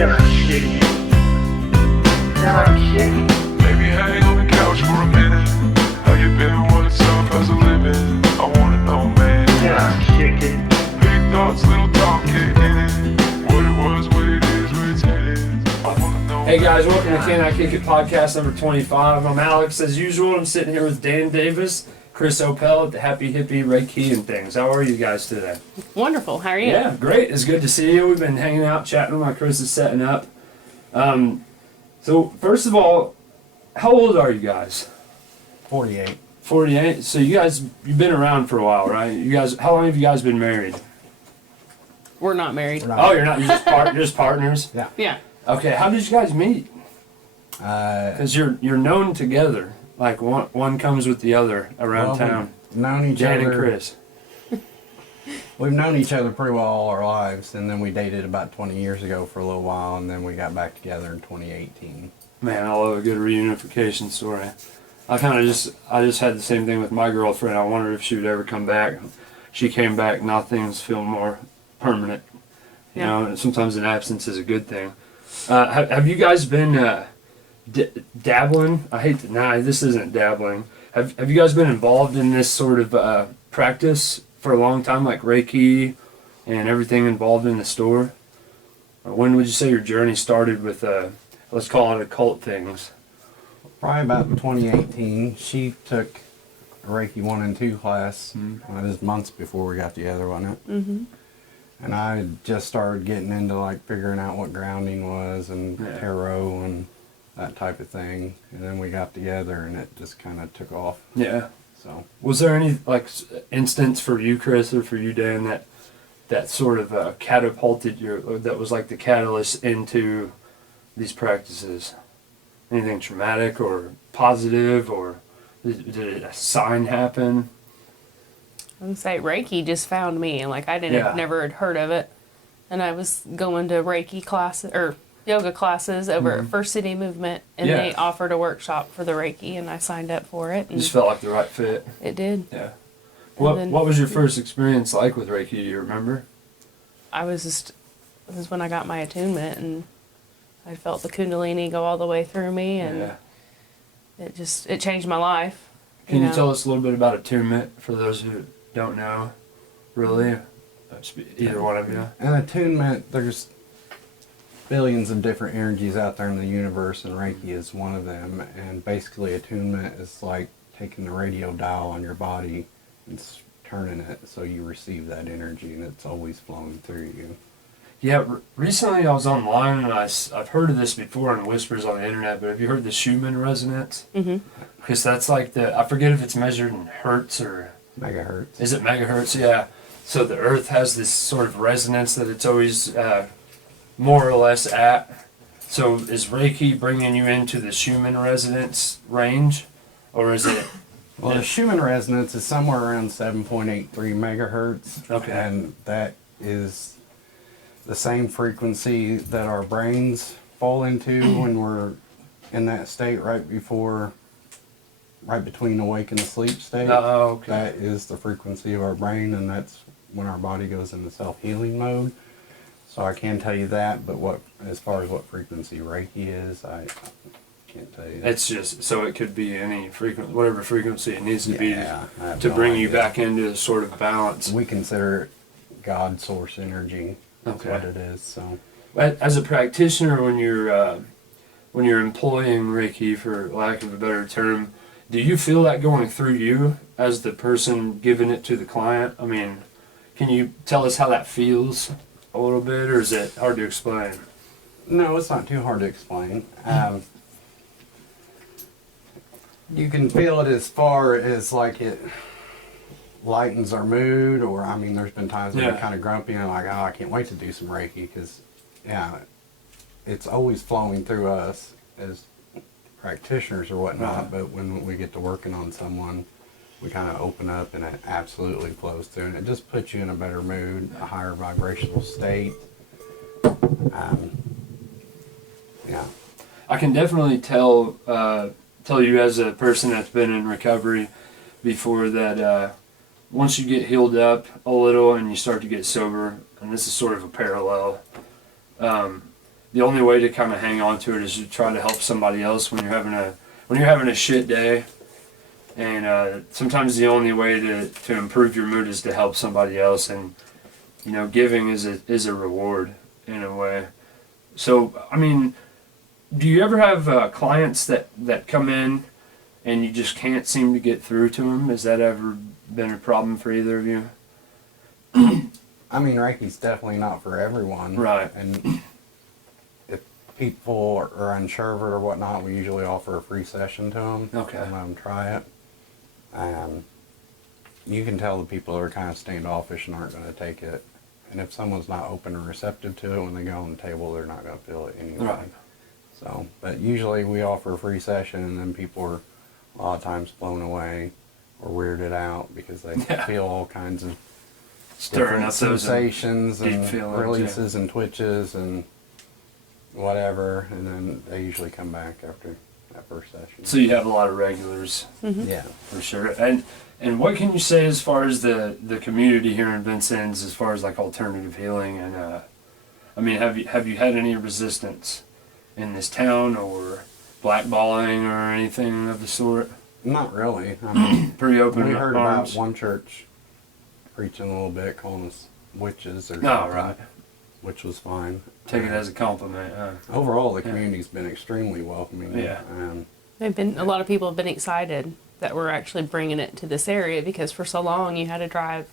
Yeah, I'm shitty. Yeah, I'm shitty. Maybe hang on the couch for a minute. How you been? What's up? How's it living? I wanna know, man. Yeah, I'm chicken. Big thoughts, little talk, get in it. What it was, what it is, where it's headed. I wanna know. Hey guys, welcome to Can I Kick It podcast number 25. I'm Alex as usual. I'm sitting here with Dan Davis, Chris Opel at the Happy Hippy, Reiki and things. How are you guys today? Wonderful. How are you? Yeah, great. It's good to see you. We've been hanging out, chatting while Chris is setting up. So first of all, how old are you guys? 48. 48. So you've been around for a while, right? You guys, how long have you guys been married? We're not married. We're not- Oh, you're not. You're just partners. Yeah. Yeah. Okay. How did you guys meet? Uh, Because you're known together. Like one comes with the other around town. We've known each Dan other. and Chris. We've known each other pretty well all our lives, and then we dated about 20 years ago for a little while, and then we got back together in 2018. Man, I love a good reunification story. I just had the same thing with my girlfriend. I wondered if she would ever come back. She came back. Now things feel more permanent. You know, and sometimes an absence is a good thing. Have you guys been dabbling? This isn't dabbling. Have you guys been involved in this sort of practice for a long time, like Reiki and everything involved in the store? Or when would you say your journey started with, let's call it occult things? Probably about 2018. She took a Reiki 1 and 2 class. It was months before we got together, wasn't it? Mm-hmm. And I just started getting into like figuring out what grounding was and tarot and that type of thing. And then we got together and it just kind of took off. Yeah. So Was there any instance for you, Chris, or for you, Dan, that sort of catapulted that was like the catalyst into these practices? Anything traumatic or positive, or did a sign happen? I would say Reiki just found me, and like I Yeah. never had heard of it, and I was going to Reiki classes or yoga classes over at First City Movement, and Yeah. they offered a workshop for the Reiki, and I signed up for it, and Just felt like the right fit. it did. Yeah. then- What was your first experience like with Reiki? Do you remember? This is when I got my attunement, and I felt the Kundalini go all the way through me, and Yeah. it changed my life. Can you know? tell us a little bit about attunement for those who don't know? Really, either one of you. And attunement, there's billions of different energies out there in the universe, and Reiki is one of them. And basically, attunement is like taking the radio dial on your body and turning it so you receive that energy, and it's always flowing through you. Yeah, recently I was online and I've heard of this before in whispers on the internet, but have you heard the Schumann resonance? Mm-hmm. Because that's like I forget if it's measured in hertz or... Megahertz. Is it megahertz? Yeah. So the Earth has this sort of resonance that it's always more or less at. So is Reiki bringing you into the Schumann resonance range? Or is it... Well, the Schumann resonance is somewhere around 7.83 megahertz. Okay. And that is the same frequency that our brains fall into when we're in that state right between awake and asleep state. Oh, okay. That is the frequency of our brain, and that's when our body goes into self-healing mode. So I can tell you that, but as far as what frequency Reiki is, I can't tell you. It's just... So it could be any whatever frequency it needs to be I have to no bring you idea. back into a sort of balance. We consider it God source energy. That's Okay. what it is. So As a practitioner, when you're employing Reiki, for lack of a better term, do you feel that going through you as the person giving it to the client? I mean, can you tell us how that feels a little bit, or is it hard to explain? no, it's not too hard to explain. You can feel it as far as like it lightens our mood, or I mean, there's been times when I'm kind of grumpy and I'm like, oh, I can't wait to do some Reiki, because it's always flowing through us as practitioners or whatnot. But when we get to working on someone, we kind of open up and it absolutely flows through, and it just puts you in a better mood, a higher vibrational state. I can definitely tell you as a person that's been in recovery before that once you get healed up a little and you start to get sober, and this is sort of a parallel, the only way to kind of hang on to it is to try to help somebody else when you're having a shit day. And sometimes the only way to improve your mood is to help somebody else, and you know, giving is a reward in a way. So I mean, do you ever have clients that come in and you just can't seem to get through to them? Has that ever been a problem for either of you? I mean, Reiki's definitely not for everyone. Right. And if people are unsure of it or whatnot, we usually offer a free session to them. Okay. And let them try it. You can tell the people are kind of standoffish and aren't going to take it. And if someone's not open or receptive to it when they go on the table, they're not going to feel it anyway. Right. So, but usually we offer a free session, and then people are a lot of times blown away or weirded out because they feel all kinds of Stirring different up those sensations deep and feelings, releases and twitches and whatever, and then they usually come back after that first session. So you have a lot of regulars. Yeah. For sure. And what can you say as far as the community here in Vincennes, as far as like alternative healing? And I mean, have you had any resistance in this town, or blackballing or anything of the sort? Not really. I mean, Pretty open we heard arms. about one church preaching a little bit, calling us witches or something, right. which was fine. Take it as a compliment. Overall, the community's been extremely welcoming. Yeah. A lot of people have been excited that we're actually bringing it to this area, because for so long you had to drive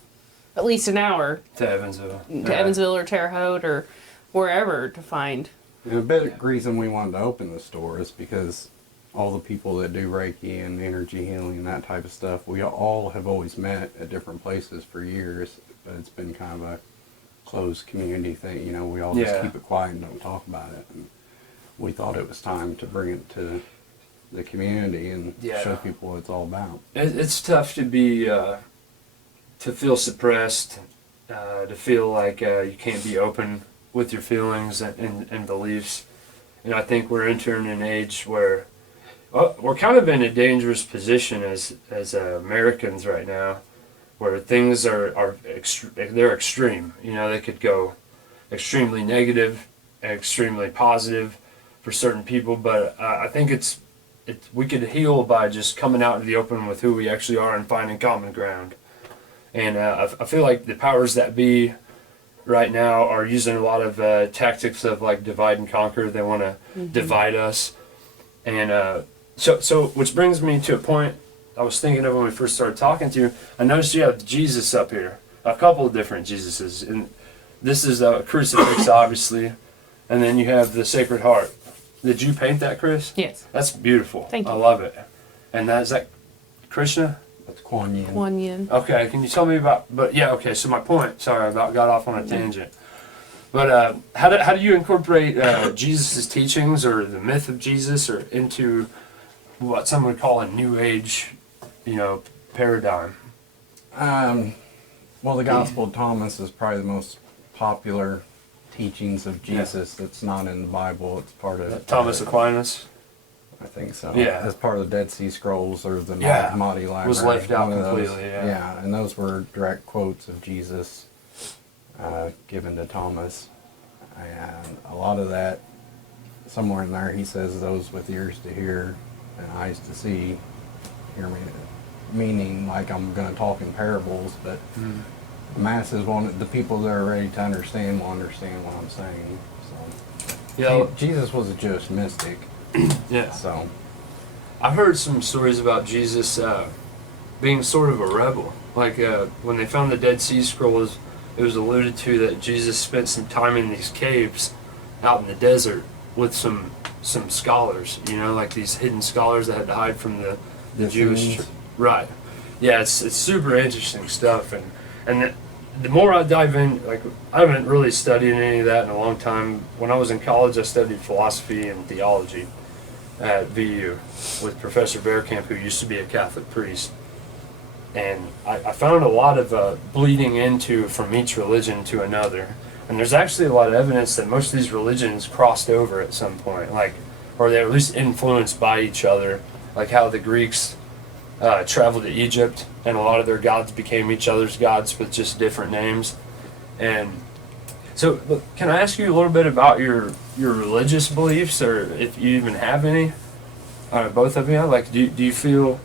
at least an hour To Evansville. to Evansville or Terre Haute or wherever to find. And a big reason we wanted to open the store is because all the people that do Reiki and energy healing and that type of stuff, we all have always met at different places for years, but it's been kind of a closed community thing. You know, we all just keep it quiet and don't talk about it. And we thought it was time to bring it to the community and show people what it's all about. It's tough to be, to feel suppressed, to feel like you can't be open with your feelings and beliefs. And I think we're entering an age where we're kind of in a dangerous position as Americans right now, where things are they're extreme. You know, they could go extremely negative and extremely positive for certain people, but I think we could heal by just coming out into the open with who we actually are and finding common ground. And I feel like the powers that be right now are using a lot of tactics of like divide and conquer. They want to divide us. And so which brings me to a point I was thinking of when we first started talking to you. I noticed you have Jesus up here, a couple of different Jesuses. And this is a crucifix, obviously. And then you have the Sacred Heart. Did you paint that, Chris? Yes. That's beautiful. Thank you. I love it. And is that Krishna? That's Kuan Yin. Kuan Yin. Okay, can you tell me about, so my point, sorry, got off on a tangent. But how do you incorporate Jesus' teachings or the myth of Jesus or into what some would call a New Age, paradigm? Well, the Gospel of Thomas is probably the most popular teachings of Jesus that's not in the Bible. It's part of Thomas Aquinas? I think so. Yeah. As part of the Dead Sea Scrolls or the Mahdi Library. Was left out one of those. completely, yeah. Yeah, and those were direct quotes of Jesus given to Thomas. And a lot of that, somewhere in there, he says, those with ears to hear and eyes to see, hear me. Meaning, like I'm going to talk in parables, but the masses the people that are ready to understand will understand what I'm saying. So, Jesus was a Jewish mystic. Yeah. So, I've heard some stories about Jesus being sort of a rebel. Like when they found the Dead Sea Scrolls, it was alluded to that Jesus spent some time in these caves out in the desert with some scholars, like these hidden scholars that had to hide from the Jewish. Right. Yeah, it's super interesting stuff. And the more I dive in, like, I haven't really studied any of that in a long time. When I was in college, I studied philosophy and theology at VU with Professor Bearcamp, who used to be a Catholic priest. And I found a lot of bleeding into from each religion to another. And there's actually a lot of evidence that most of these religions crossed over at some point, or they're at least influenced by each other, like how the Greeks traveled to Egypt, and a lot of their gods became each other's gods with just different names. And So, look, can I ask you a little bit about your religious beliefs, or if you even have any? Both of you. Like, do you feel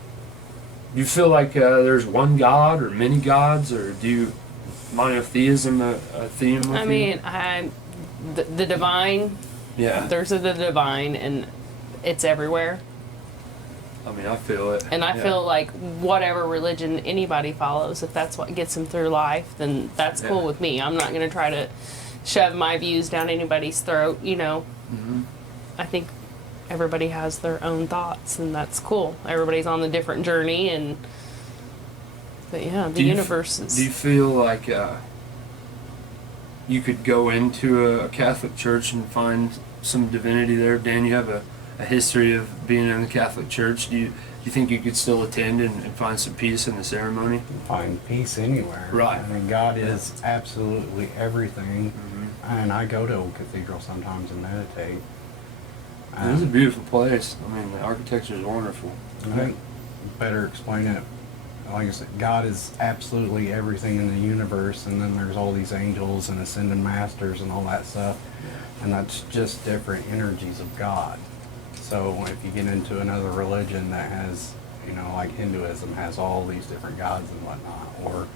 like there's one God or many gods, or do you monotheism a theme with I you? mean, the divine. Yeah. There's the divine, and it's everywhere. I mean, I feel it. And I Yeah. feel like whatever religion anybody follows, if that's what gets them through life, then that's cool Yeah. with me. I'm not going to try to shove my views down anybody's throat, you know. Mm-hmm. I think everybody has their own thoughts, and that's cool. Everybody's on a different journey, and but yeah, the universe is. Do you feel like you could go into a Catholic church and find some divinity there? Dan, you have a history of being in the Catholic Church. Do you think you could still attend and find some peace in the ceremony? Find peace anywhere. Right. I mean, God is absolutely everything. Mm-hmm. And I go to Old Cathedral sometimes and meditate. It's a beautiful place. I mean, the architecture is wonderful. I think better explain it. Like I said, God is absolutely everything in the universe, and then there's all these angels and ascended masters and all that stuff, and that's just different energies of God. So if you get into another religion that has, you know, like Hinduism has all these different gods and whatnot, or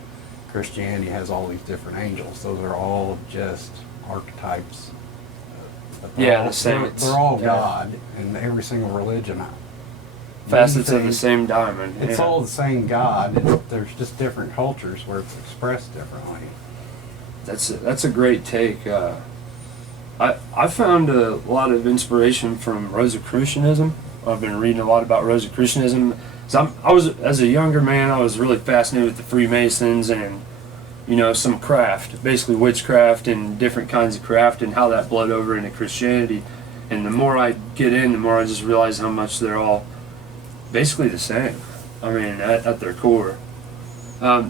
Christianity has all these different angels, those are all just archetypes. But they're all, The same. They're all Yeah. God in every single religion. Facets of the Anything- same diamond. It's yeah. all the same God. There's just different cultures where it's expressed differently. That's a great take. I found a lot of inspiration from Rosicrucianism. I've been reading a lot about Rosicrucianism. So I was, as a younger man, I was really fascinated with the Freemasons and, you know, some craft, basically witchcraft and different kinds of craft, and how that bled over into Christianity. And the more I get in, the more I just realize how much they're all basically the same. I mean, at their core.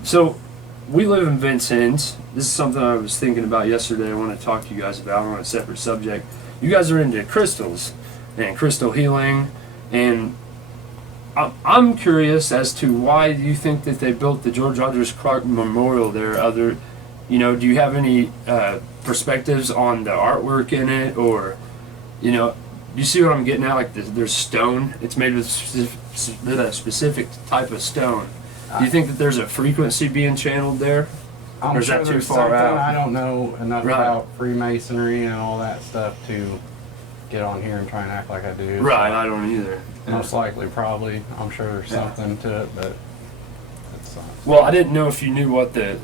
So we live in Vincennes. This is something I was thinking about yesterday. I want to talk to you guys about on a separate subject. You guys are into crystals and crystal healing, and I'm curious as to why you think that they built the George Rogers Clark Memorial there. Do you have any perspectives on the artwork in it, or, you know, you see what I'm getting at? Like there's stone. It's made with a specific type of stone. Do you think that there's a frequency being channeled there? I'm Or is sure that too there's far something. out? I don't know enough Right. about Freemasonry and all that stuff to get on here and try and act like I do. Right, I don't either. Most likely, probably. I'm sure there's Yeah. something to it, but it's Well, I didn't know if you knew what the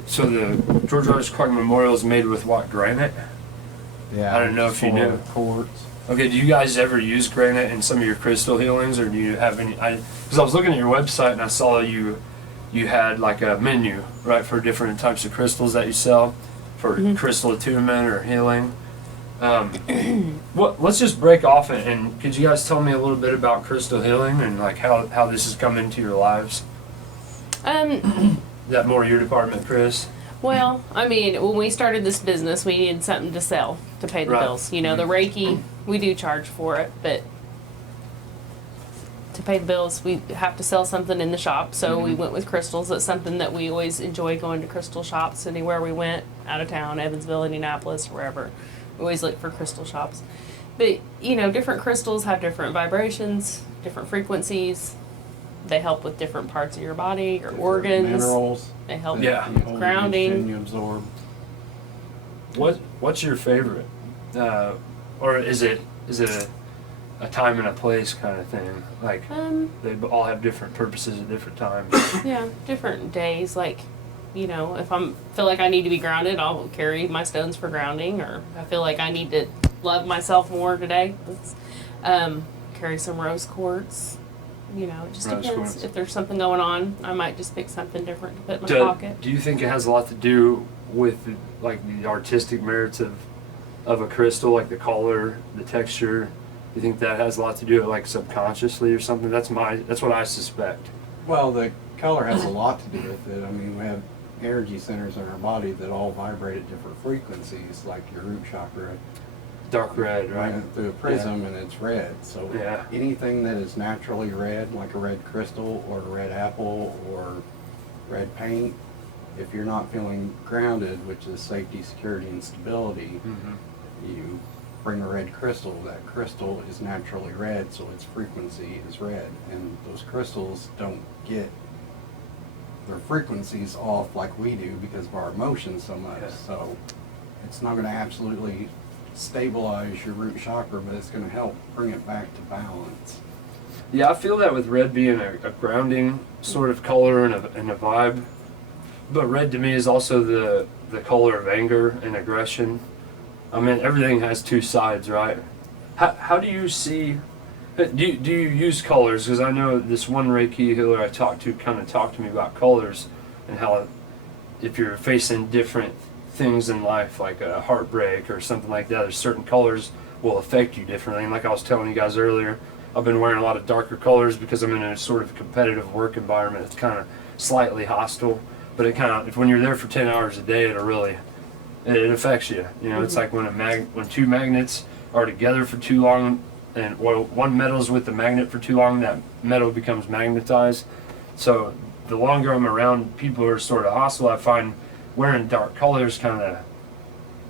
George Rogers Clark Memorial is made with what, granite? yeah. I don't know if you full knew. of quartz. Okay, do you guys ever use granite in some of your crystal healings, or do you have any? Because I was looking at your website and I saw you had like a menu, right, for different types of crystals that you sell for crystal attunement or healing. Let's just break off and could you guys tell me a little bit about crystal healing and like how this has come into your lives? Is that more your department, Chris? Well, I mean, when we started this business, we needed something to sell to pay the Right. bills. You know, the Reiki, we do charge for it, but to pay the bills, we have to sell something in the shop. So we went with crystals. That's something that we always enjoy, going to crystal shops anywhere we went, out of town, Evansville, Indianapolis, wherever. We always look for crystal shops. But, you know, different crystals have different vibrations, different frequencies. They help with different parts of your body, your organs. Minerals. They help Yeah. that you hold grounding. and you absorb. What's your favorite? Or is it a time and a place kind of thing? Like they all have different purposes at different times. Yeah, different days. Like, you know, if feel like I need to be grounded, I'll carry my stones for grounding. Or I feel like I need to love myself more today, let's carry some rose quartz. You know, it just Rose depends. quartz. If there's something going on, I might just pick something different to put in my pocket. Do you think it has a lot to do with like the artistic merits of a crystal, like the color, the texture? Do you think that has a lot to do with like subconsciously or something? That's what I suspect. Well, the color has a lot to do with it. I mean, we have energy centers in our body that all vibrate at different frequencies, like your root chakra. Dark red, right? Right through a prism, and it's red. So Yeah. anything that is naturally red, like a red crystal or a red apple or red paint, if you're not feeling grounded, which is safety, security, and stability, you bring a red crystal. That crystal is naturally red, so its frequency is red. And those crystals don't get their frequencies off like we do because of our emotions so much. Yeah. So it's not going to absolutely stabilize your root chakra, but it's going to help bring it back to balance. Yeah, I feel that with red being a grounding sort of color and a vibe. But red to me is also the color of anger and aggression. I mean, everything has two sides, right? How do you see, do you use colors? Because I know this one Reiki healer I talked to kind of talked to me about colors and how if you're facing different things in life, like a heartbreak or something like that, there's certain colors will affect you differently. And like I was telling you guys earlier, I've been wearing a lot of darker colors because I'm in a sort of competitive work environment. It's kind of slightly hostile, but it kind of, when you're there for 10 hours a day, it affects you. You know, it's like when two magnets are together for too long, and one metal's with the magnet for too long, that metal becomes magnetized. So the longer I'm around people who are sort of hostile, I find wearing dark colors kind of,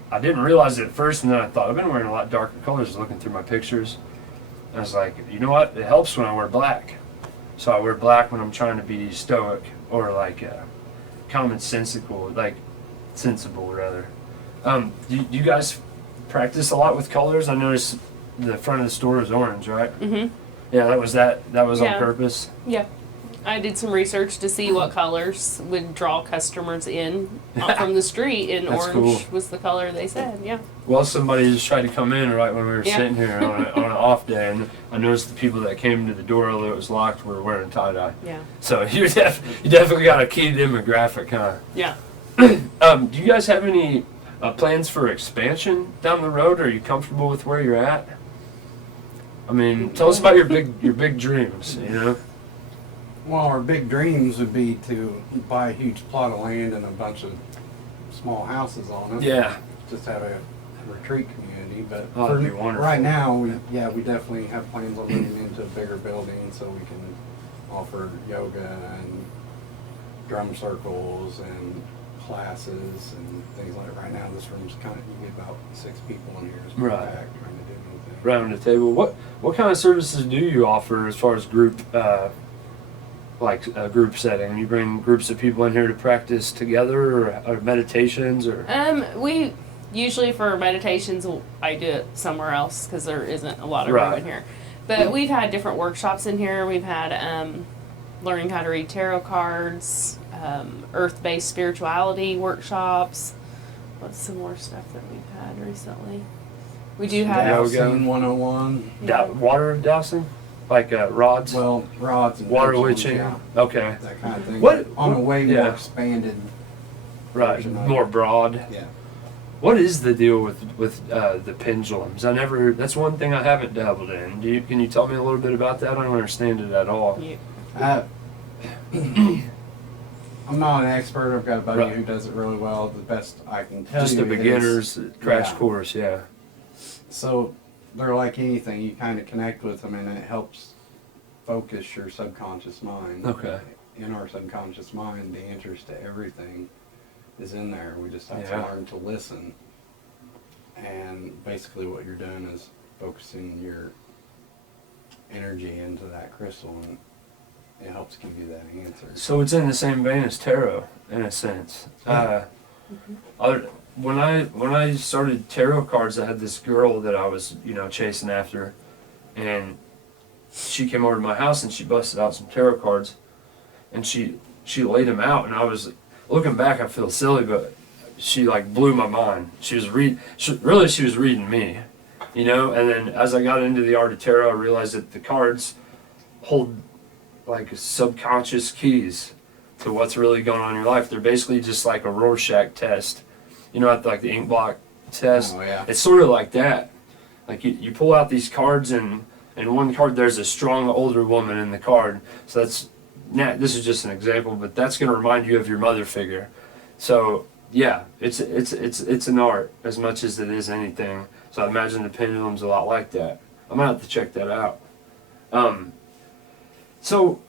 I didn't realize it at first, and then I thought, I've been wearing a lot darker colors looking through my pictures. I was like, you know what? It helps when I wear black. So I wear black when I'm trying to be stoic or like commonsensical, like sensible rather. Do you guys practice a lot with colors? I noticed the front of the store is orange, right? Mhm. Yeah, that was Yeah. on purpose. Yeah. I did some research to see what colors would draw customers in from the street, and That's orange cool. was the color they said. Yeah. Well, somebody just tried to come in right when we were Yeah. sitting here on an off day, and I noticed the people that came to the door, although it was locked, were wearing tie-dye. Yeah. So you definitely got a key demographic, huh? Yeah. Do you guys have any plans for expansion down the road? Or are you comfortable with where you're at? I mean, tell us about your big dreams. You know. Well, our big dreams would be to buy a huge plot of land and a bunch of small houses on it. Yeah. Just have a retreat community. But Oh, that'd be wonderful. right now, we definitely have plans on moving into a bigger building so we can offer yoga and drum circles and classes and things like that. Right now, this room's kind of, you get about 6 people in here. It's pretty Right. packed trying to do anything. Around the table. What kind of services do you offer as far as group? Like a group setting, you bring groups of people in here to practice together, or meditations, or We usually for meditations, I do it somewhere else because there isn't a lot of room Right. in here. But we've had different workshops in here. We've had learning how to read tarot cards, earth-based spirituality workshops. What's some more stuff that we've had recently? We do have Yoga. Scene 101. water dousing, like rods, Well, rods and water pendulums, witching. yeah, Okay, that kind of thing. What- on a way yeah. more expanded. right, version of more it. broad. Yeah. What is the deal with the pendulums? That's one thing I haven't dabbled in. Can you tell me a little bit about that? I don't understand it at all. I'm not an expert. I've got a buddy Right. who does it really well. The best I can tell Just you a beginner's crash yeah. course, yeah. So they're like anything. You kind of connect with them, and it helps focus your subconscious mind. Okay. In our subconscious mind, the answers to everything is in there. We just have Yeah. to learn to listen. And basically, what you're doing is focusing your energy into that crystal, and it helps give you that answer. So it's in the same vein as tarot, in a sense. When I started tarot cards, I had this girl that I was, chasing after, and she came over to my house and she busted out some tarot cards, and she laid them out, and I was looking back, I feel silly, but she like blew my mind. She was reading me, And then as I got into the art of tarot, I realized that the cards hold like subconscious keys to what's really going on in your life. They're basically just like a Rorschach test. Like the ink block test. Oh, yeah. It's sort of like that. Like you pull out these cards, and one card there's a strong older woman in the card. So this is just an example, but that's going to remind you of your mother figure. So yeah, it's an art as much as it is anything. So I imagine the pendulum's a lot like that. I'm gonna have to check that out. So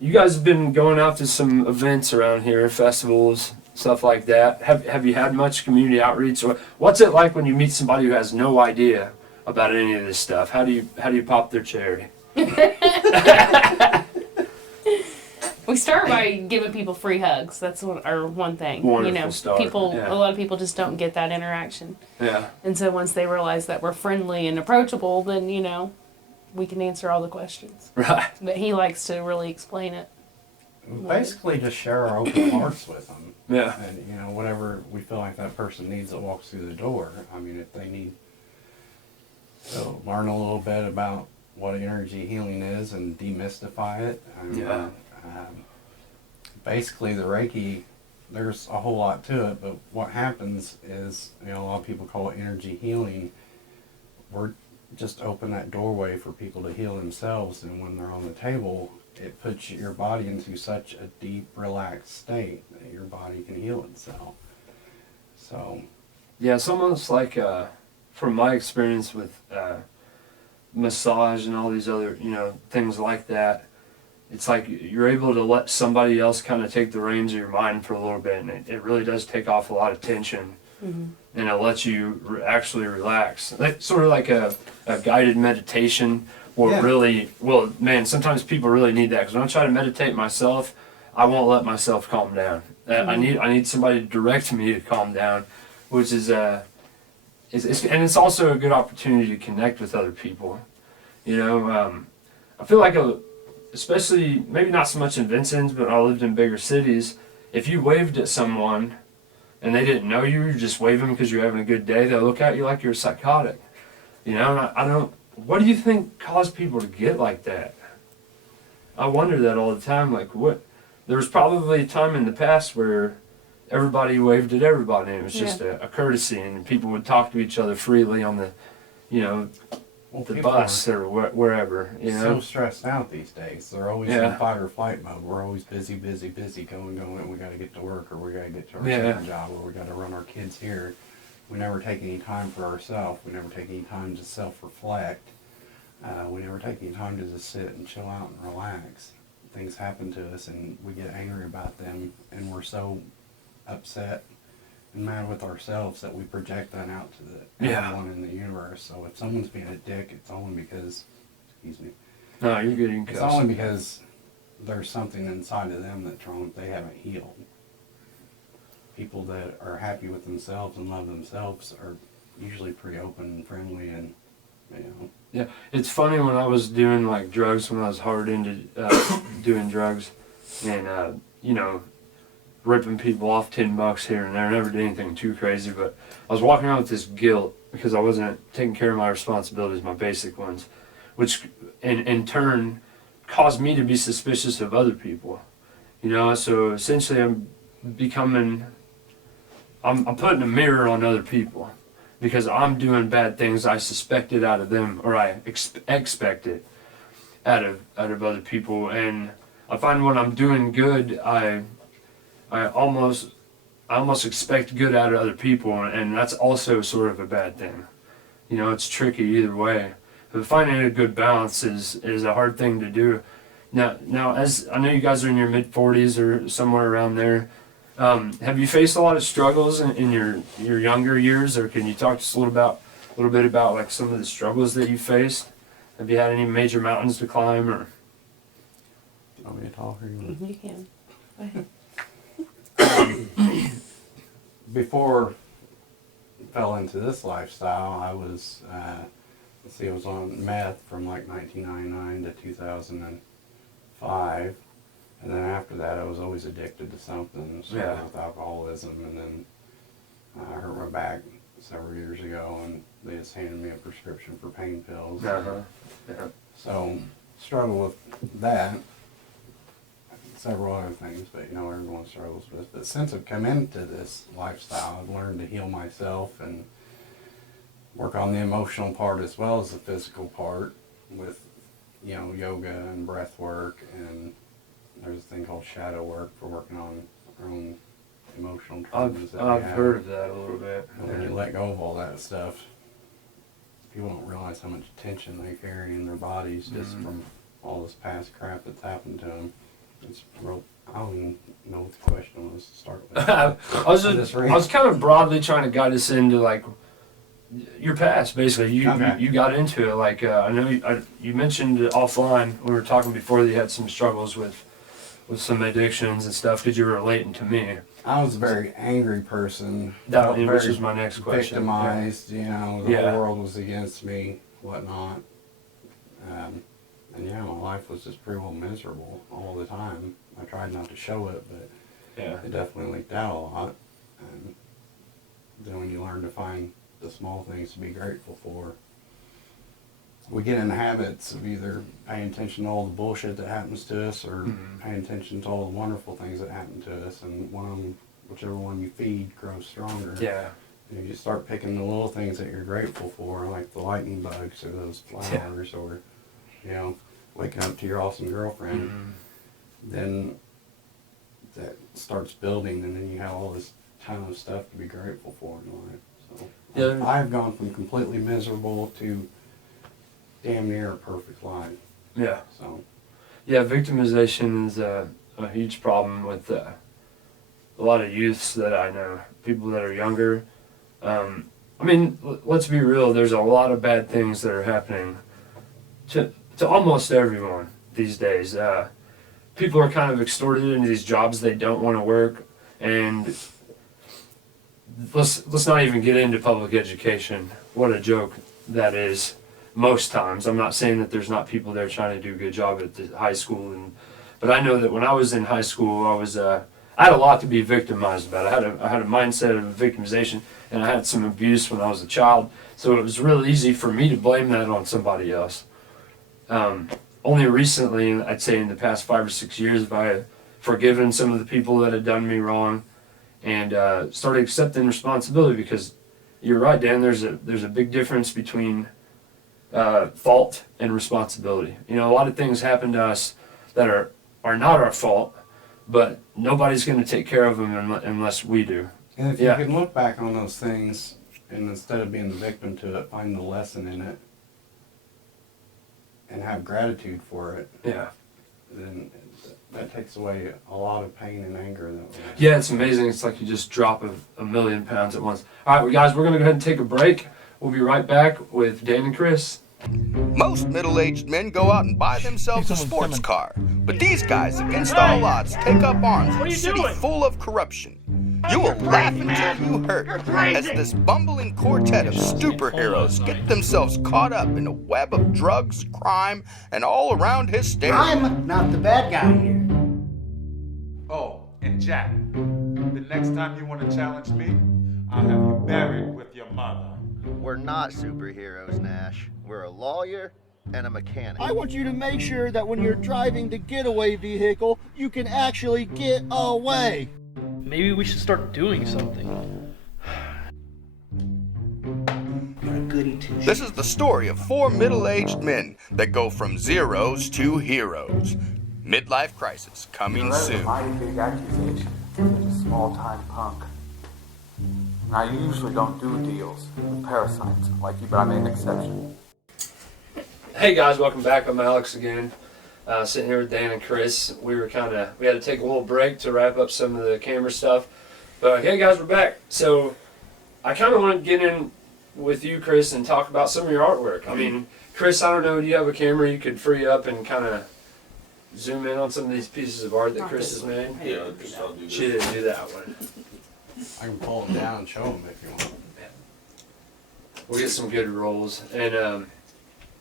you guys have been going out to some events around here, festivals. stuff like that. Have you had much community outreach? Or what's it like when you meet somebody who has no idea about any of this stuff? How do you pop their cherry? We start by giving people free hugs. That's our one thing. Wonderful start. People, Yeah. a lot of people just don't get that interaction. Yeah. And so once they realize that we're friendly and approachable, then, we can answer all the questions. Right. But he likes to really explain it. Basically, just share our open hearts with them. Yeah. And, whatever we feel like that person needs that walks through the door. I mean, if they need to learn a little bit about what energy healing is and demystify it. I mean, Yeah. Basically, the Reiki, there's a whole lot to it, but what happens is, a lot of people call it energy healing. We're just open that doorway for people to heal themselves, and when they're on the table, it puts your body into such a deep, relaxed state that your body can heal itself. So, Yeah, it's almost like, from my experience with massage and all these other, things like that, it's like you're able to let somebody else kind of take the reins of your mind for a little bit, and it really does take off a lot of tension, and it lets you actually relax. It's sort of like a guided meditation, or Yeah. really, well, man, sometimes people really need that, because when I try to meditate myself, I won't let myself calm down. I need somebody to direct me to calm down, which is and it's also a good opportunity to connect with other people. I feel like especially maybe not so much in Vincennes, but I lived in bigger cities. If you waved at someone and they didn't know you just wave them because you're having a good day, they'll look at you like you're psychotic. And I don't. What do you think caused people to get like that? I wonder that all the time. Like, what? There was probably a time in the past where everybody waved at everybody, and it was just a courtesy, and people would talk to each other freely on the, well, the people bus or wherever. so stressed out these days. They're always Yeah. in fight or flight mode. We're always busy, going. We got to get to work, or we got to get to our Yeah. second job, or we got to run our kids here. We never take any time for ourselves. We never take any time to self-reflect. We never take any time to just sit and chill out and relax. Things happen to us, and we get angry about them, and we're so upset and mad with ourselves that we project that out to everyone in the universe. So if someone's being a dick, it's only because, excuse me, No, you're getting it's only because there's something inside of them that's wrong that they haven't healed. People that are happy with themselves and love themselves are usually pretty open and friendly, and Yeah, it's funny when I was doing like drugs, when I was hard into doing drugs, and ripping people off $10 here and there. I never did anything too crazy, but I was walking around with this guilt because I wasn't taking care of my responsibilities, my basic ones, which in turn caused me to be suspicious of other people. So essentially I'm putting a mirror on other people because I'm doing bad things I suspected out of them, or I expected out of other people. And I find when I'm doing good, I almost expect good out of other people, and that's also sort of a bad thing. It's tricky either way. But finding a good balance is a hard thing to do. Now, as I know you guys are in your mid-40s or somewhere around there, have you faced a lot of struggles in your younger years, or can you talk to us a little bit about like some of the struggles that you faced? Have you had any major mountains to climb, or? want me to talk or you want? You can. Go ahead. Before I fell into this lifestyle, I was, I was on meth from like 1999 to 2005. And then after that, I was always addicted to something. Started with alcoholism, and then I hurt my back several years ago, and they just handed me a prescription for pain pills. Yeah. So, struggled with that. Several other things, but everyone struggles with. But since I've come into this lifestyle, I've learned to heal myself and work on the emotional part as well as the physical part with, yoga and breath work, and there's a thing called shadow work for working on our own emotional traumas that we I've have. heard of that a little bit. And when you let go of all that stuff, people don't realize how much tension they carry in their bodies just from all this past crap that's happened to them. It's real. I don't even know what the question was to start with. I was kind of broadly trying to guide us into like your past. Basically, Okay. you got into it. Like I know you mentioned offline when we were talking before that you had some struggles with some addictions and stuff because you were relating to me. I was a very angry person. Which is my next question. Victimized, you know, the Yeah. whole world was against me, whatnot. And yeah, my life was just pretty well miserable all the time. I tried not to show it, but Yeah. it definitely leaked out a lot. And then when you learn to find the small things to be grateful for, we get in habits of either paying attention to all the bullshit that happens to us or paying attention to all the wonderful things that happen to us. And one of them, whichever one you feed, grows stronger. Yeah. And you just start picking the little things that you're grateful for, like the lightning bugs or those flowers or, you know, waking up to your awesome girlfriend. Then that starts building, and then you have all this ton of stuff to be grateful for in life. So Yeah. I've gone from completely miserable to damn near a perfect life. Yeah. So Yeah, victimization is a huge problem with a lot of youths that I know, people that are younger. I mean, let's be real, there's a lot of bad things that are happening to almost everyone these days. People are kind of extorted into these jobs they don't want to work, and let's not even get into public education. What a joke that is. Most times, I'm not saying that there's not people there trying to do a good job at the high school, but I know that when I was in high school, I had a lot to be victimized about. I had a mindset of victimization, and I had some abuse when I was a child, so it was really easy for me to blame that on somebody else. Only recently, I'd say in the past 5 or 6 years, have I forgiven some of the people that had done me wrong, and started accepting responsibility. Because you're right, Dan. There's a big difference between fault and responsibility. You know, a lot of things happen to us that are not our fault, but nobody's going to take care of them unless we do. and if you can look back on those things and instead of being the victim to it, find the lesson in it and have gratitude for it, Yeah. then that takes away a lot of pain and anger that we have. Yeah, it's amazing. It's like you just drop a million pounds at once. All right, well, guys, we're going to go ahead and take a break. We'll be right back with Dan and Chris. Most middle-aged men go out and buy themselves a sports car. But these guys, against all odds, take up arms in a city full of corruption. You will laugh until you hurt as this bumbling quartet of superheroes get themselves caught up in a web of drugs, crime, and all-around hysteria. I'm not the bad guy here. Oh, and Jack, the next time you want to challenge me, I'll have you buried with your mother. We're not superheroes, Nash. We're a lawyer and a mechanic. I want you to make sure that when you're driving the getaway vehicle, you can actually get away. Maybe we should start doing something. You're a goody two This is the story of 4 middle-aged men that go from zeros to heroes. Midlife crisis coming soon. mighty big accusation. You're a small-time punk. And I usually don't do deals with parasites like you, but I made an exception. Hey guys, welcome back. I'm Alex again. Sitting here with Dan and Chris. We had to take a little break to wrap up some of the camera stuff. But hey guys, we're back. So I kind of want to get in with you, Chris, and talk about some of your artwork. I mean, Chris, I don't know, do you have a camera you could free up and kind of zoom in on some of these pieces of art that Chris has made? Yeah, I'll do She didn't do that one. I can pull them down and show them if you want. We'll get some good rolls. And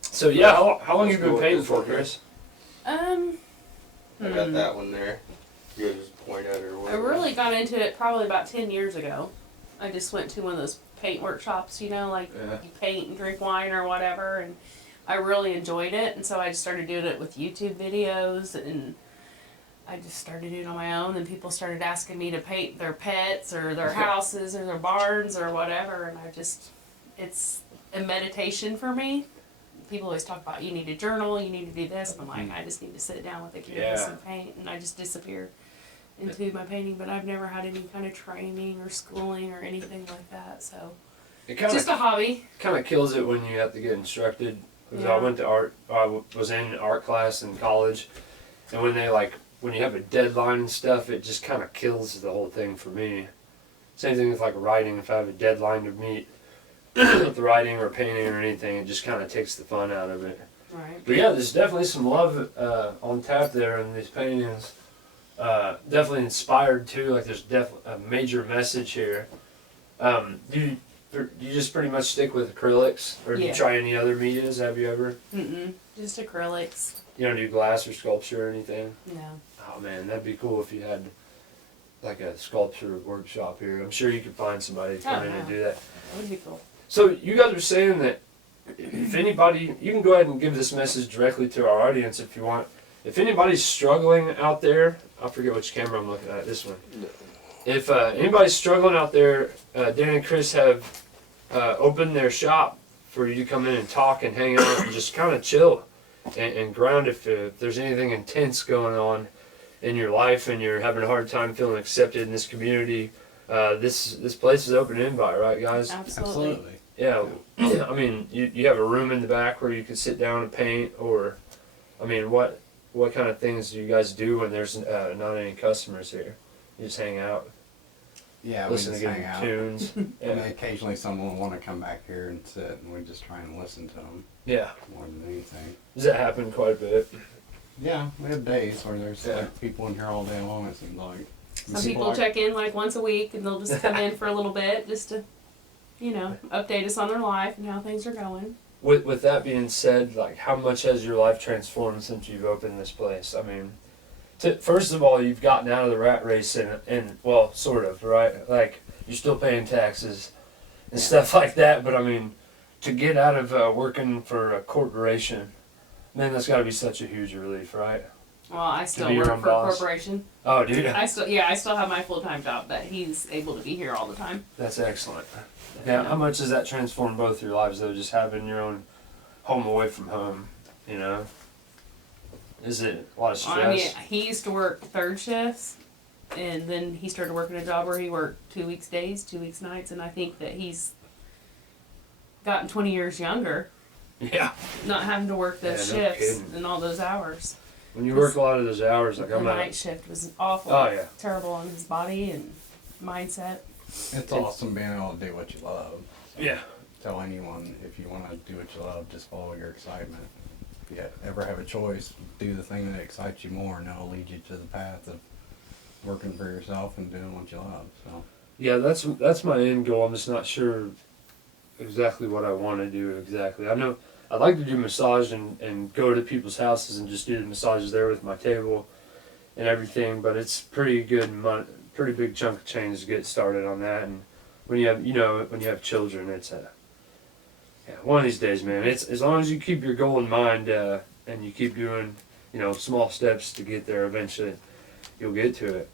so yeah, how long have you been painting for, Chris? Um, I got that one there. You just point at her. I really got into it probably about 10 years ago. I just went to one of those paint workshops, you know, like you paint and drink wine or whatever, and I really enjoyed it, and so I just started doing it with YouTube videos, and I just started doing it on my own, and people started asking me to paint their pets or their houses or their barns or whatever, and it's a meditation for me. People always talk about you need to journal, you need to do this, and I'm like, I just need to sit down with a canvas and paint, and I just disappear into my painting, but I've never had any kind of training or schooling or anything like that, so it's just a hobby. Kind of kills it when you have to get instructed. Because Yeah. I was in art class in college, and when they like when you have a deadline and stuff, it just kind of kills the whole thing for me. Same thing with like writing. If I have a deadline to meet with writing or painting or anything, it just kind of takes the fun out of it. Right. But yeah, there's definitely some love on tap there in these paintings. Definitely inspired too. Like there's definitely a major message here. Do you just pretty much stick with acrylics, or do you try any other medias? Have you ever? Just acrylics. You don't do glass or sculpture or anything? No. Oh man, that'd be cool if you had like a sculpture workshop here. I'm sure you could find somebody to come in and do that. That would be cool. So you guys are saying that if anybody, you can go ahead and give this message directly to our audience if you want. If anybody's struggling out there, I forget which camera I'm looking at, this one. If anybody's struggling out there, Dan and Chris have opened their shop for you to come in and talk and hang out and just kind of chill and ground if there's anything intense going on in your life and you're having a hard time feeling accepted in this community. This place is open invite, right, guys? Absolutely. Yeah, I mean, you have a room in the back where you can sit down and paint, or, I mean, what kind of things do you guys do when there's not any customers here? You just hang out? Yeah, listen we to just good hang out. tunes. I mean, occasionally someone will want to come back here and sit, and we just try and listen to them. Yeah. More than anything. Does that happen quite a bit? Yeah, we have days where there's like people in here all day long, it seems like. Some people check in like once a week, and they'll just come in for a little bit just to, update us on their life and how things are going. With that being said, like, how much has your life transformed since you've opened this place? I mean, first of all, you've gotten out of the rat race and well, sort of, right? Like, you're still paying taxes and stuff like that, but I mean, to get out of working for a corporation, man, that's got to be such a huge relief, right? Well, I still work for a corporation. Oh, do you? I still have my full-time job, but he's able to be here all the time. That's excellent. Yeah, how much has that transformed both your lives, though, just having your own home away from home, Is it a lot of stress? I mean, he used to work third shifts, and then he started working a job where he worked 2 weeks days, 2 weeks nights, and I think that he's gotten 20 years younger. Yeah. Not having to work those shifts and all those hours. When you work a lot of those hours, like the night shift was awful. Oh, yeah. Terrible on his body and mindset. It's awesome being able to do what you love. Yeah. Tell anyone, if you want to do what you love, just follow your excitement. If you ever have a choice, do the thing that excites you more, and that'll lead you to the path of working for yourself and doing what you love. So. Yeah, that's my end goal. I'm just not sure exactly what I want to do exactly. I know I'd like to do massage and go to people's houses and just do the massages there with my table and everything, but it's pretty big chunk of change to get started on that. And when you have children, it's one of these days, man. It's as long as you keep your goal in mind and you keep doing small steps to get there. Eventually, you'll get to it.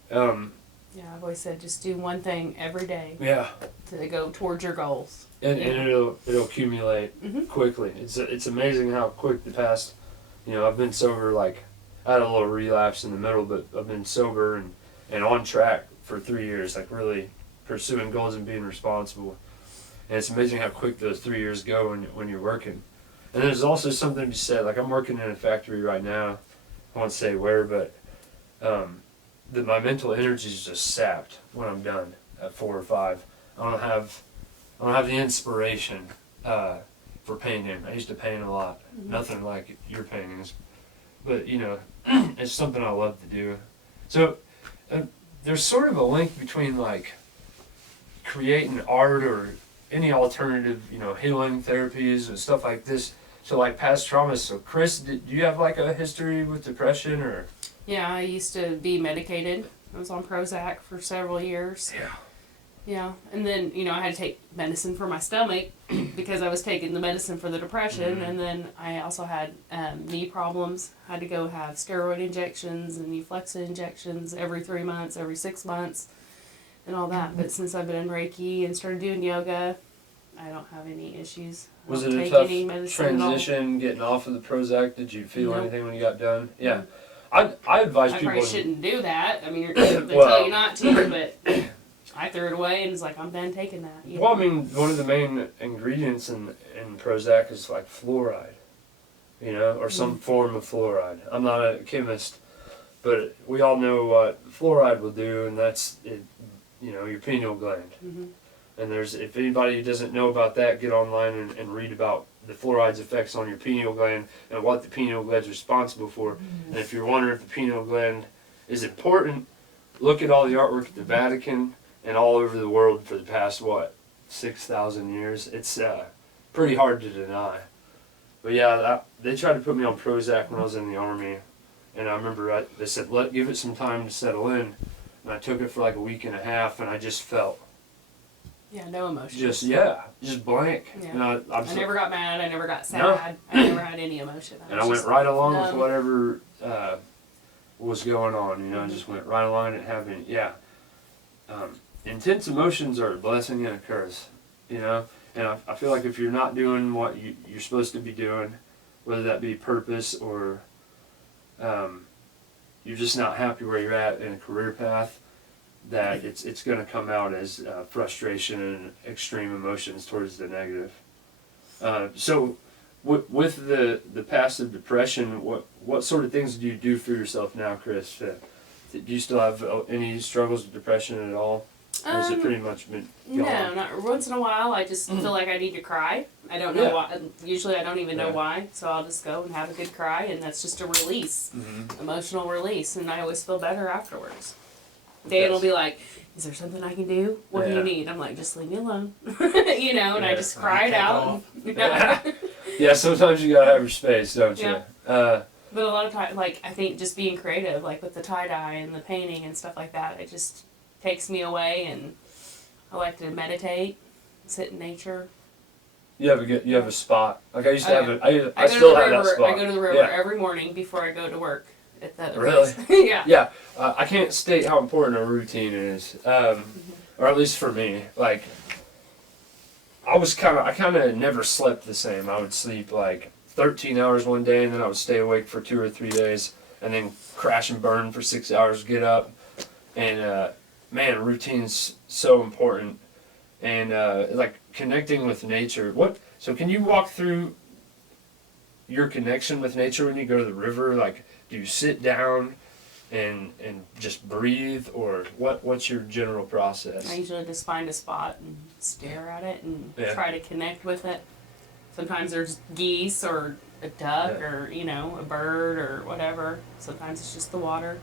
Yeah, I've always said just do one thing every day. Yeah. To go towards your goals. And it'll accumulate quickly. It's amazing how quick the past. I've been sober, like I had a little relapse in the middle, but I've been sober and on track for 3 years, like really pursuing goals and being responsible. And it's amazing how quick those 3 years go when you're working. And there's also something to be said. Like I'm working in a factory right now. I won't say where, but my mental energy is just sapped when I'm done at 4 or 5. I don't have the inspiration for painting. I used to paint a lot. Nothing like your paintings, but it's something I love to do. So there's sort of a link between like creating art or any alternative, healing therapies and stuff like this. So like past traumas. So Chris, do you have like a history with depression or? Yeah, I used to be medicated. I was on Prozac for several years. Yeah. Yeah, and then, I had to take medicine for my stomach because I was taking the medicine for the depression, and then I also had knee problems. I had to go have steroid injections and Euflexa injections every 3 months, every 6 months, and all that. But since I've been in Reiki and started doing yoga, I don't have any issues. Was it a tough transition getting off of the Prozac? Did you feel anything when you got done? Yeah. I advise people... I probably shouldn't do that. I mean, they tell you not to, but... I threw it away and was like, I'm done taking that. Well, I mean, one of the main ingredients in Prozac is like fluoride, or some form of fluoride. I'm not a chemist, but we all know what fluoride will do, and that's it, your pineal gland. Mm-hmm. And if anybody doesn't know about that, get online and read about the fluoride's effects on your pineal gland and what the pineal gland is responsible for. Mm-hmm. And if you're wondering if the pineal gland is important, look at all the artwork at the Vatican and all over the world for the past, 6,000 years. It's pretty hard to deny. But yeah, they tried to put me on Prozac when I was in the Army. And I remember they said, give it some time to settle in. And I took it for like a week and a half, and I just felt. Yeah, no emotions. Just blank. Yeah. And I never got mad. I never got sad. No. I never had any emotion. I went right along with whatever was going on. I just went right along and have any. Yeah. Intense emotions are a blessing and a curse. And I feel like if you're not doing what you're supposed to be doing, whether that be purpose or you're just not happy where you're at in a career path, that it's going to come out as frustration and extreme emotions towards the negative. So with the passive depression, what sort of things do you do for yourself now, Chris? Do you still have any struggles with depression at all? Or has it pretty much been gone? No, not once in a while. I just feel like I need to cry. I don't know why. Usually I don't even know why. So I'll just go and have a good cry, and that's just a release, emotional release, and I always feel better afterwards. Dan will be like, "Is there something I can do? What do you need?" I'm like, "Just leave me alone," and I just cry it out. Yeah, sometimes you gotta have your space, don't you? But a lot of times, I think just being creative, with the tie-dye and the painting and stuff like that, it just takes me away, and I like to meditate, sit in nature. You have a spot. I used to have it. I still have that spot. I go to the river every morning before I go to work. At the other really? place. Yeah. Yeah. I can't state how important a routine is, or at least for me. I kind of never slept the same. I would sleep 13 hours one day, and then I would stay awake for 2 or 3 days, and then crash and burn for 6 hours, get up, and man, routine's so important, and connecting with nature. So can you walk through your connection with nature when you go to the river? Do you sit down and just breathe, or what's your general process? I usually just find a spot and stare at it and try to connect with it. Sometimes there's geese or a duck or a bird or whatever. Sometimes it's just the water.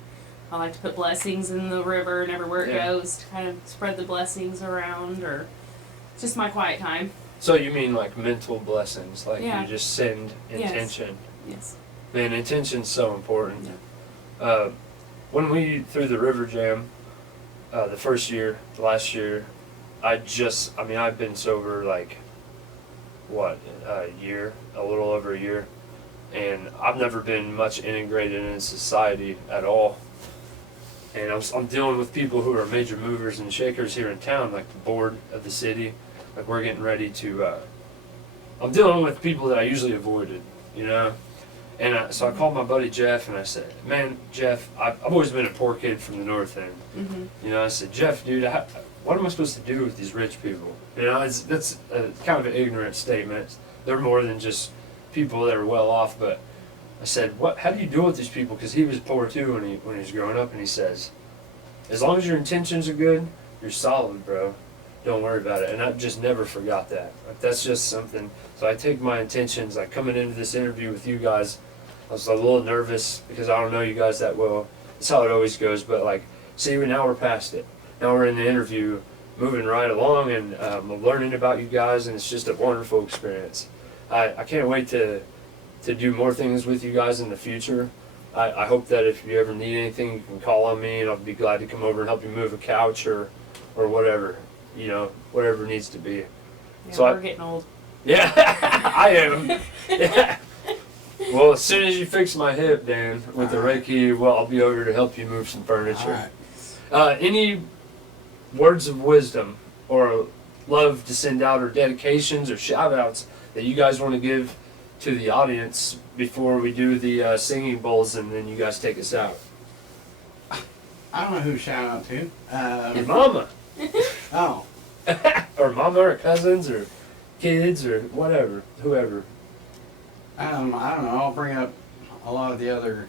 I like to put blessings in the river and everywhere it goes to kind of spread the blessings around, or it's just my quiet time. So you mean mental blessings, you just send intention? Yes. Man, intention's so important. Yeah. When we threw the River Jam, the last year, I've been sober a year, a little over a year, and I've never been much integrated in society at all. And I'm dealing with people who are major movers and shakers here in town, the board of the city. We're getting ready to, I'm dealing with people that I usually avoided, And so I called my buddy Jeff, and I said, "Man, Jeff, I've always been a poor kid from the North End." Mm-hmm. I said, "Jeff, dude, what am I supposed to do with these rich people?" That's kind of an ignorant statement. They're more than just people that are well off. But I said, how do you deal with these people? Because he was poor too when he was growing up, and he says, "As long as your intentions are good, you're solid, bro. Don't worry about it." And I just never forgot that. That's just something. So I take my intentions, coming into this interview with you guys, I was a little nervous because I don't know you guys that well. That's how it always goes. But see, now we're past it. Now we're in the interview, moving right along, and I'm learning about you guys, and it's just a wonderful experience. I can't wait to do more things with you guys in the future. I hope that if you ever need anything, you can call on me, and I'll be glad to come over and help you move a couch or whatever. Whatever needs to be. Yeah, so we're getting old. Yeah, I am. Yeah. Well, as soon as you fix my hip, Dan, with the Reiki, I'll be over to help you move some furniture. Any words of wisdom or love to send out, or dedications or shout-outs that you guys want to give to the audience before we do the singing bowls, and then you guys take us out? I don't know who to shout out to. Your mama. Oh. Or mama, or cousins, or kids, or whatever, whoever. I don't know. I'll bring up a lot of the other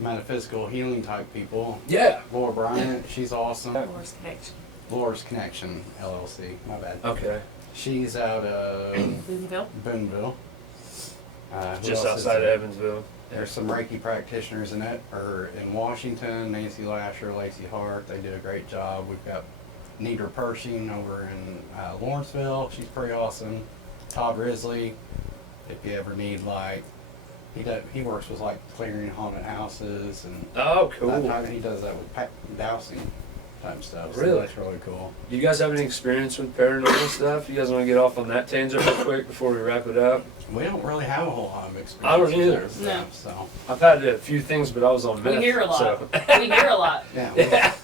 metaphysical healing type people. Yeah. Laura Bryant, she's awesome. Laura's Connection. Laura's Connection, LLC, my bad. Okay. She's out of Boonville. Boonville. Who Just else is outside of there? Evansville. There's some Reiki practitioners in it, or in Washington, Nancy Lasher, Lacey Hart, they do a great job. We've got Nidra Pershing over in Lawrenceville, she's pretty awesome. Todd Risley, if you ever need like, he works with like clearing haunted houses and Oh, cool. that type, he does that with dowsing type stuff. So Really? that's really cool. Do you guys have any experience with paranormal stuff? You guys want to get off on that tangent real quick before we wrap it up? We don't really have a whole lot of experience. I don't with either. that stuff, so. I've had a few things, but I was on meth. We hear a lot. So. We hear a lot. Yeah.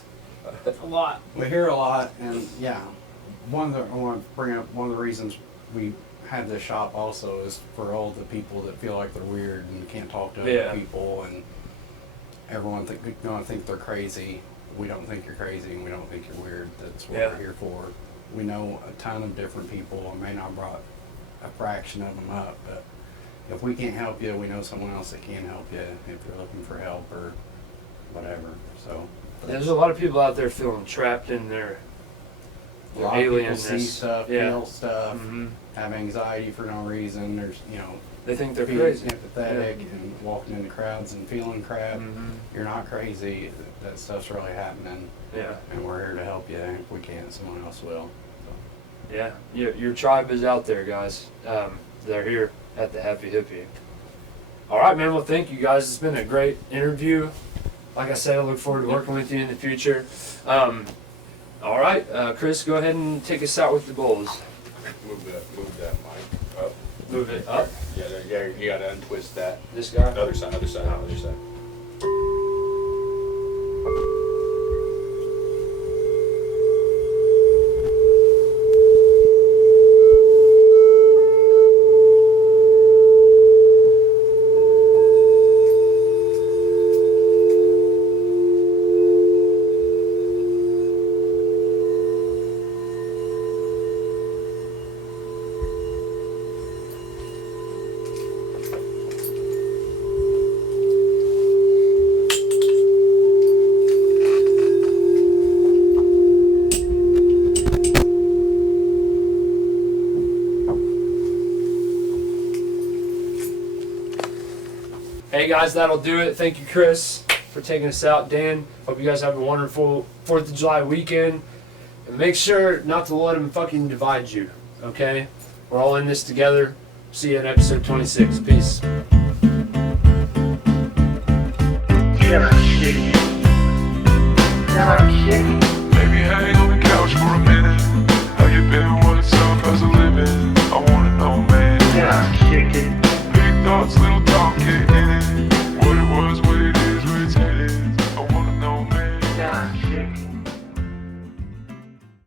A lot. We hear a lot, and yeah, I want to bring up one of the reasons we have this shop also is for all the people that feel like they're weird and can't talk to other people, and everyone gonna think they're crazy. We don't think you're crazy, and we don't think you're weird. That's what we're here for. We know a ton of different people. I may not brought a fraction of them up, but if we can't help you, we know someone else that can help you if you're looking for help or whatever. So. There's a lot of people out there feeling trapped in their A lot of people alienness. see stuff, Yeah. feel stuff, have anxiety for no reason. There's, they think they're being crazy. empathetic and walking into crowds and feeling crap. Mm-hmm. You're not crazy. That stuff's really happening. Yeah. And we're here to help you. If we can't, someone else will. Yeah, your tribe is out there, guys. They're here at the Happy Hippie. All right, man. Well, thank you, guys. It's been a great interview. Like I said, I look forward to working with you in the future. All right, Chris, go ahead and take us out with the bowls. Move that mic up. Move it up. Yeah, you gotta untwist that. This guy? Other side. Other side. Hey guys, that'll do it. Thank you, Chris, for taking us out. Dan, hope you guys have a wonderful 4th of July weekend. And make sure not to let them fucking divide you, okay? We're all in this together. See you in episode 26. Peace. Never shitty.